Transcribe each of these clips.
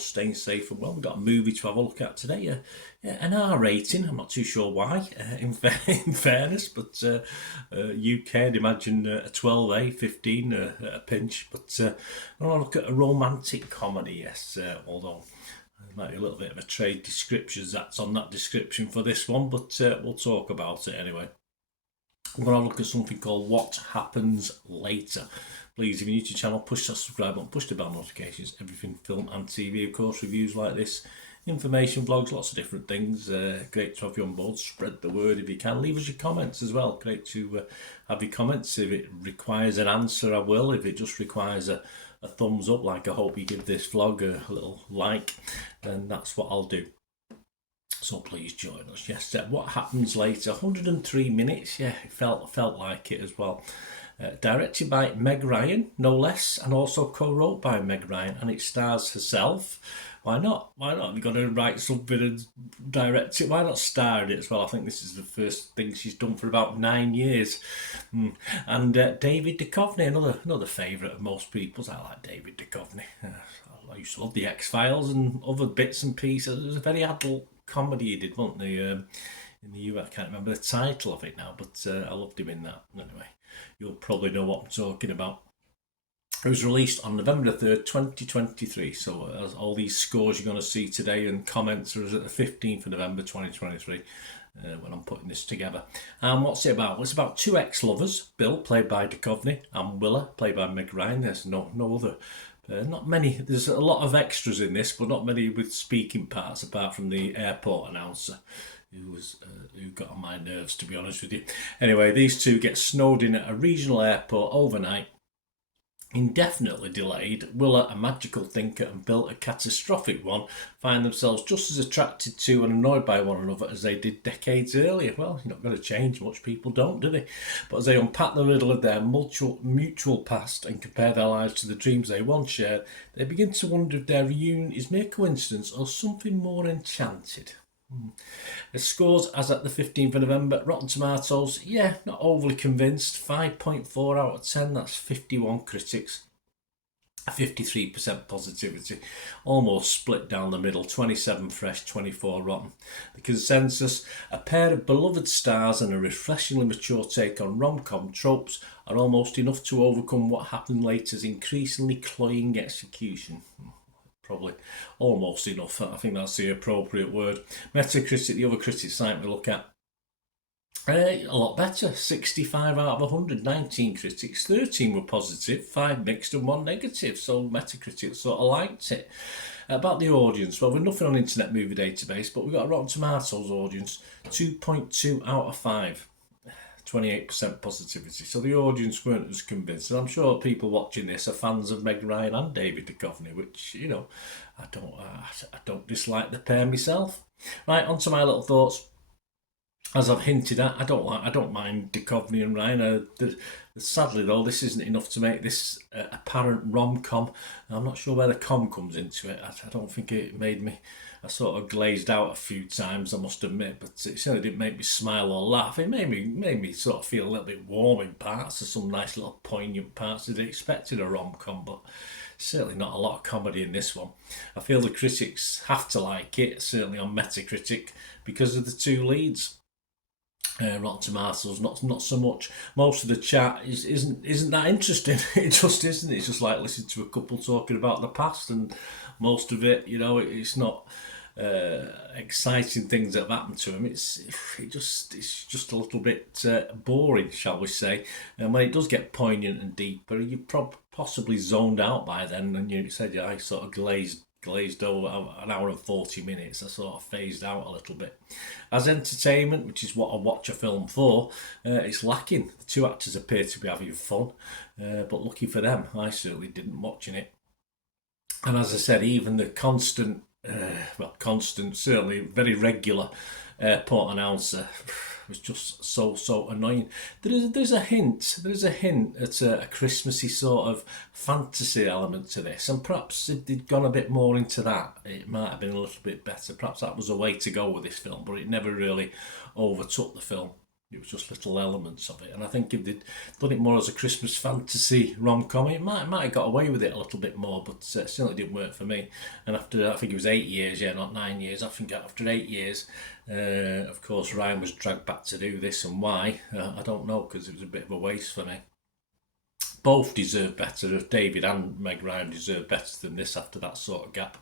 staying safe and well. We've got a movie to have a look at today. An R rating. I'm not too sure why, in fairness, but UK, I'd imagine a 12A, 15 at a pinch. But I want to look at a romantic comedy, yes, although there might be a little bit of a trade description that's on that description for this one, but we'll talk about it anyway. I'm going to look at something called What Happens Later. Please, if you're new to the channel, push that subscribe button, push the bell notifications, everything film and TV, of course, reviews like this, information vlogs, lots of different things. Great to have you on board. Spread the word if you can. Leave us your comments as well. Great to have your comments. If it requires an answer, I will. If it just requires a thumbs up, like I hope you give this vlog a little like, then that's what I'll do. So please join us. Yes, What Happens Later, 103 minutes. Yeah, it felt like it as well. Directed by Meg Ryan, no less, and also co-wrote by Meg Ryan, and it stars herself. Why not? Why not? You've got to write something and direct it. Why not star in it as well? I think this is the first thing she's done for about 9 years. And David Duchovny, another favourite of most people's. I like David Duchovny. I used to love the X-Files and other bits and pieces. It was a very adult comedy he did, wasn't they? In the US, I can't remember the title of it now, but I loved him in that. Anyway, you'll probably know what I'm talking about. It was released on November the 3rd, 2023. So as all these scores you're going to see today and comments are at the 15th of November 2023 when I'm putting this together. And what's it about? Well, it's about two ex-lovers, Bill, played by Duchovny, and Willa, played by Meg Ryan. There's no other. Not many. There's a lot of extras in this, but not many with speaking parts, apart from the airport announcer, who got on my nerves, to be honest with you. Anyway, these two get snowed in at a regional airport overnight. Indefinitely delayed, Willa, a magical thinker, and Bill, a catastrophic one, find themselves just as attracted to and annoyed by one another as they did decades earlier. Well, you're not going to change much, people don't, do they? But as they unpack the riddle of their mutual past and compare their lives to the dreams they once shared, they begin to wonder if their reunion is mere coincidence or something more enchanted. It scores as at the 15th of November. Rotten Tomatoes, yeah, not overly convinced. 5.4 out of 10. That's 51 critics. 53% positivity. Almost split down the middle. 27 fresh, 24 rotten. The consensus, a pair of beloved stars and a refreshingly mature take on rom-com tropes are almost enough to overcome What Happened Later's increasingly cloying execution. Probably almost enough. I think that's the appropriate word. Metacritic, the other critic site we look at, a lot better. 65 out of 100. 19 critics, 13 were positive, 5 mixed and 1 negative. So Metacritic sort of liked it. About the audience, well, we're nothing on Internet Movie Database, but we've got a Rotten Tomatoes audience, 2.2 out of 5. 28% positivity. So the audience weren't as convinced. And I'm sure people watching this are fans of Meg Ryan and David Duchovny, which, you know, I don't dislike the pair myself. Right, on to my little thoughts. As I've hinted at, I don't mind Duchovny and Ryan. Sadly though, this isn't enough to make this apparent rom-com. I'm not sure where the com comes into it. I don't think it made me. I sort of glazed out a few times, I must admit, but it certainly didn't make me smile or laugh. It made me sort of feel a little bit warm in parts. There's some nice little poignant parts. I'd expected a rom-com, but certainly not a lot of comedy in this one. I feel the critics have to like it, certainly on Metacritic, because of the two leads. Rotten Tomatoes, not so much. Most of the chat isn't that interesting. It just isn't. It's just like listening to a couple talking about the past, and most of it, you know, it's not exciting things that have happened to him. It's just a little bit boring, shall we say. And when it does get poignant and deeper, you possibly zoned out by then, and you said, yeah, I sort of glazed over an hour and 40 minutes. I sort of phased out a little bit. As entertainment, which is what I watch a film for, it's lacking. The two actors appear to be having fun, but lucky for them, I certainly didn't watching it. And as I said, even the constant, certainly very regular airport announcer was just so annoying. There's a hint at a Christmassy sort of fantasy element to this, and perhaps if they'd gone a bit more into that, it might have been a little bit better. Perhaps that was a way to go with this film, but it never really overtook the film. It was just little elements of it, and I think if they'd done it more as a Christmas fantasy rom-com, it might have got away with it a little bit more, but still it didn't work for me. And after, I think it was 8 years, yeah, not 9 years, I think after 8 years, of course Ryan was dragged back to do this, and why, I don't know, because it was a bit of a waste for me. Both deserve better. David and Meg Ryan deserve better than this after that sort of gap.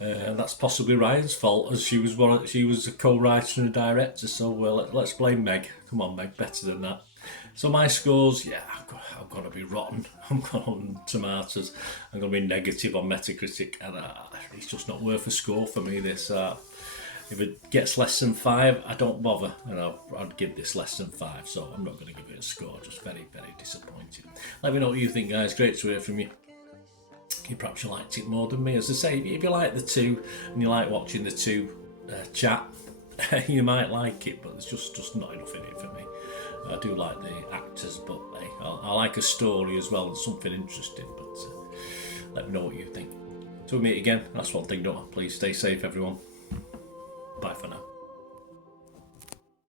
And that's possibly Ryan's fault, as she was a co-writer and a director. So let's blame Meg. Come on, Meg, better than that. So my scores, yeah, I'm going to be rotten. I'm going on Tomatoes. I'm going to be negative on Metacritic, and it's just not worth a score for me. This, if it gets less than 5, I don't bother, and I'd give this less than 5. So I'm not going to give it a score. Just very, very disappointed. Let me know what you think, guys. Great to hear from you. Perhaps you liked it more than me. As I say, if you like the two and you like watching the two chat, you might like it, but there's just not enough in it for me. I do like the actors, but I like a story as well and something interesting. But let me know what you think. Till we meet again, that's one thing, don't I? Please stay safe, everyone. Bye for now.